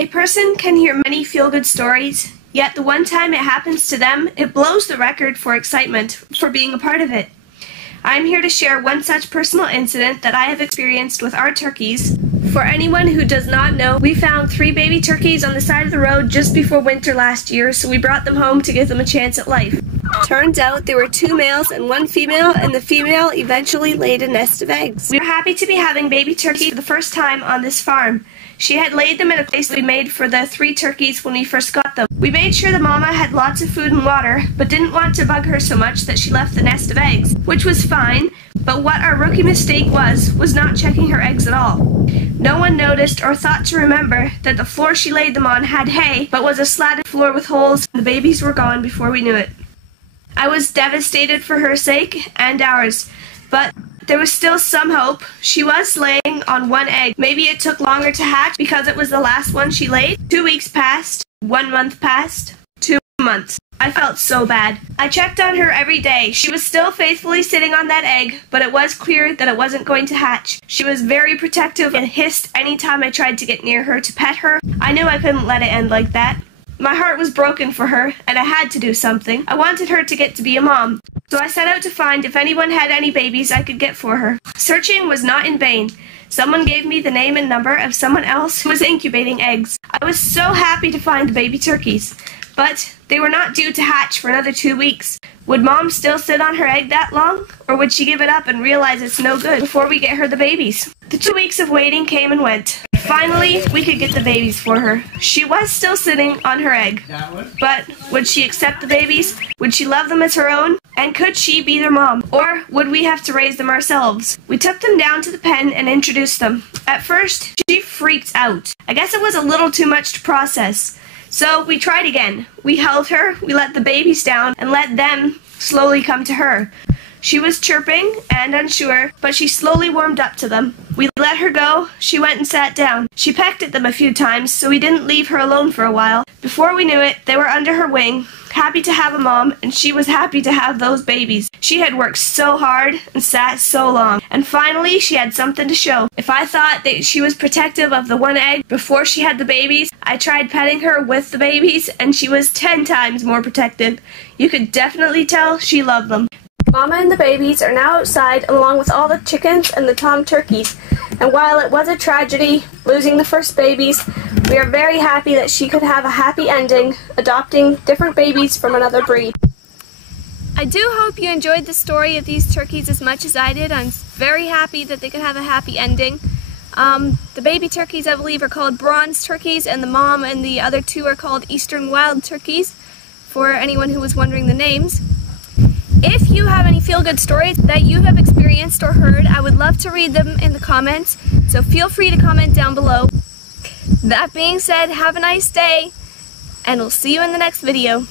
A person can hear many feel-good stories, yet the one time it happens to them, it blows the record for excitement for being a part of it. I'm here to share one such personal incident that I have experienced with our turkeys. For anyone who does not know, we found 3 baby turkeys on the side of the road just before winter last year, so we brought them home to give them a chance at life. Turns out there were 2 males and 1 female, and the female eventually laid a nest of eggs. We were happy to be having baby turkeys for the first time on this farm. She had laid them in a place we made for the 3 turkeys when we first got them. We made sure the mama had lots of food and water, but didn't want to bug her so much that she left the nest of eggs, which was fine, but what our rookie mistake was not checking her eggs at all. No one noticed or thought to remember that the floor she laid them on had hay, but was a slatted floor with holes, and the babies were gone before we knew it. I was devastated for her sake and ours, but there was still some hope. She was laying on 1 egg. Maybe it took longer to hatch because it was the last one she laid. 2 weeks passed, 1 month passed, 2 months. I felt so bad. I checked on her every day. She was still faithfully sitting on that egg, but it was clear that it wasn't going to hatch. She was very protective and hissed anytime I tried to get near her to pet her. I knew I couldn't let it end like that. My heart was broken for her, and I had to do something. I wanted her to get to be a mom, so I set out to find if anyone had any babies I could get for her. Searching was not in vain. Someone gave me the name and number of someone else who was incubating eggs. I was so happy to find the baby turkeys, but they were not due to hatch for another 2 weeks. Would Mom still sit on her egg that long, or would she give it up and realize it's no good before we get her the babies? The 2 weeks of waiting came and went. Finally, we could get the babies for her. She was still sitting on her egg, but would she accept the babies? Would she love them as her own? And could she be their mom? Or would we have to raise them ourselves? We took them down to the pen and introduced them. At first, she freaked out. I guess it was a little too much to process. So we tried again. We held her, we let the babies down, and let them slowly come to her. She was chirping and unsure, but she slowly warmed up to them. We let her go. She went and sat down. She pecked at them a few times, so we didn't leave her alone for a while. Before we knew it, they were under her wing, happy to have a mom, and she was happy to have those babies. She had worked so hard and sat so long, and finally she had something to show. If I thought that she was protective of the 1 egg before she had the babies, I tried petting her with the babies, and she was 10 times more protective. You could definitely tell she loved them. Mama and the babies are now outside along with all the chickens and the tom turkeys, and while it was a tragedy losing the first babies, we are very happy that she could have a happy ending adopting different babies from another breed. I do hope you enjoyed the story of these turkeys as much as I did. I'm very happy that they could have a happy ending. The baby turkeys, I believe, are called bronze turkeys, and the mom and the other 2 are called eastern wild turkeys, for anyone who was wondering the names. If you have any feel-good stories that you have experienced or heard, I would love to read them in the comments, so feel free to comment down below. That being said, have a nice day, and we'll see you in the next video.